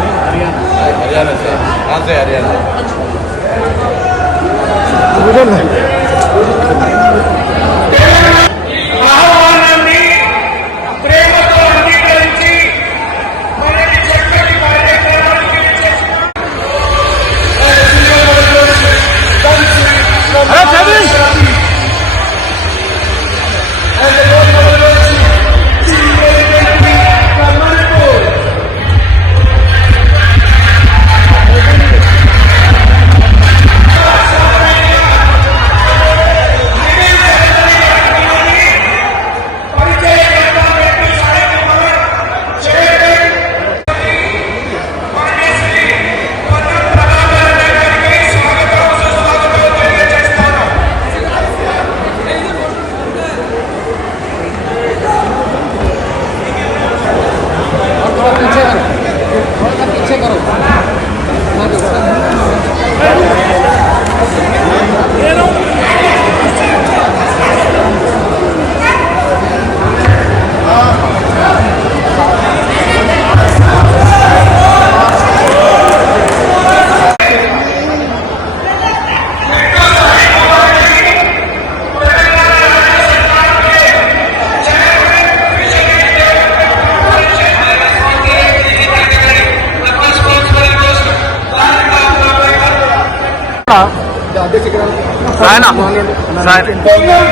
हरियाणा से, कहाँ से हरियाणा? ఆహ్వానాన్ని ప్రేమతో అంగీకరించి మనకి చక్కటి కార్యక్రమానికి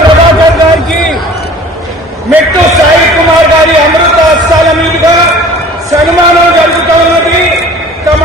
ప్రభాకర్ గారికి మెట్టు సాయి కుమార్ గారి అమృత హస్తాల మీదుగా సన్మానం జరుగుతూ ఉన్నది. తమ